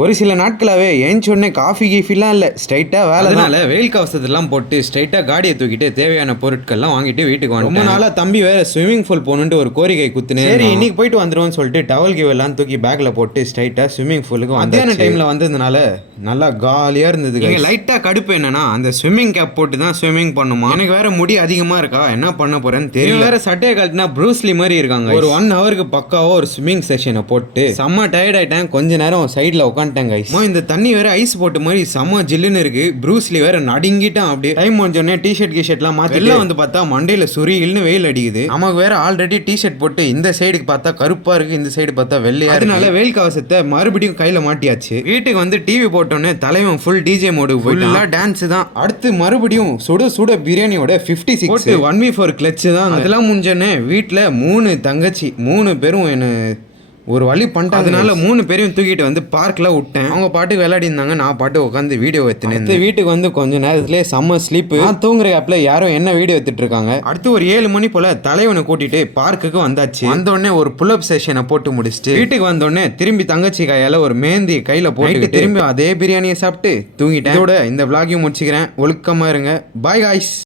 ஒரு சில நாட்களாவே ஏஞ்சோடனே காஃபி கீஃபிலாம் இல்லை, ஸ்ட்ரைட்டாக வேலை. அதனால வெயில் கவசத்தெல்லாம் போட்டு ஸ்ட்ரைட்டாக காடியை தூக்கிட்டு தேவையான பொருட்கள்லாம் வாங்கிட்டு வீட்டுக்கு வந்து ரொம்ப நாளாக தம்பி வேற ஸ்விம்மிங் பூல் போகணுன்ட்டு ஒரு கோரிக்கை குத்துனேன். சரி இன்னைக்கு போயிட்டு வந்துடுவோம்னு சொல்லிட்டு டவல் கிவ் எல்லாம் தூக்கி பேக்கில் போட்டு ஸ்ட்ரைட்டாக ஸ்விம்மிங் பூலுக்கு மத்தியான டைமில் வந்ததுனால நல்லா காலியாக இருந்தது. லைட்டாக கடுப்பு என்னன்னா அந்த ஸ்விம்மிங் கேப் போட்டு தான் ஸ்விம்மிங் பண்ணுமா. எனக்கு வேற முடி அதிகமாக இருக்கா, என்ன பண்ண போறேன்னு தெரியும். வேற சட்டையை கழட்டினா ப்ரூஸ்லி மாதிரி இருக்காங்க. ஒரு 1 ஹவருக்கு பக்காவோ ஒரு ஸ்விம்மிங் செஷனை போட்டு செம்ம டயர்ட் ஆயிட்டேன். கொஞ்ச நேரம் சைடில் உட்காந்துட்டேங்க. இந்த தண்ணி வேற ஐஸ் போட்டு மாதிரி செம்ம ஜில்லுன்னு இருக்கு. ப்ரூஸ்லி வேற நடுங்கிட்டான். அப்படியே டைம் முடிஞ்சோடனே டிஷர்ட் கிஷர்ட்லாம் மாத்தி எல்லாம் வந்து பார்த்தா மண்டையில சுரியில்னு வெயில் அடிக்குது. நமக்கு வேற ஆல்ரெடி டிஷர்ட் போட்டு இந்த சைடுக்கு பார்த்தா கருப்பா இருக்கு, இந்த சைடு பார்த்தா வெள்ளையா. அதனால வெயில் கவசத்தை மறுபடியும் கையில மாட்டியாச்சு. வீட்டுக்கு வந்து டிவி போட்டோன்னே தலைவன் ஃபுல் டிஜே மோடுக்கு போயிட்டு டான்ஸ் தான். அடுத்து மறுபடியும் சுட சுட பிரியாணியோட 56 1v4 கிளட்ச் தான். அதெல்லாம் முடிஞ்சோடனே வீட்டில் 3 தங்கச்சி 3 பேரும் என்ன ஒரு வழி பண்ணிட்டாங்க. அதனால 3 பேரையும் தூக்கிட்டு வந்து பார்க்கில் விட்டேன். அவங்க பாட்டுக்கு விளையாடி இருந்தாங்க, நான் பாட்டு உட்காந்து வீடியோ எடுத்துனேன். வீட்டுக்கு வந்து கொஞ்ச நேரத்துலேயே செம்ம ஸ்லீப்பு. நான் தூங்குற ஆப்ல யாரோ என்ன வீடியோ எடுத்துட்டு இருக்காங்க. அடுத்து ஒரு 7 மணி போல தலைவனை கூட்டிட்டு பார்க்குக்கு வந்தாச்சு. வந்தோடனே ஒரு புல்அப் செஷனை போட்டு முடிச்சுட்டு வீட்டுக்கு வந்தோடனே திரும்பி தங்கச்சி கையால ஒரு மேந்தி கையில போட்டு திரும்பி அதே பிரியாணியை சாப்பிட்டு தூங்கிட்டேன். இதோட இந்த விளாகையும் முடிச்சுக்கிறேன். ஒழுக்கமா இருங்க. Bye guys.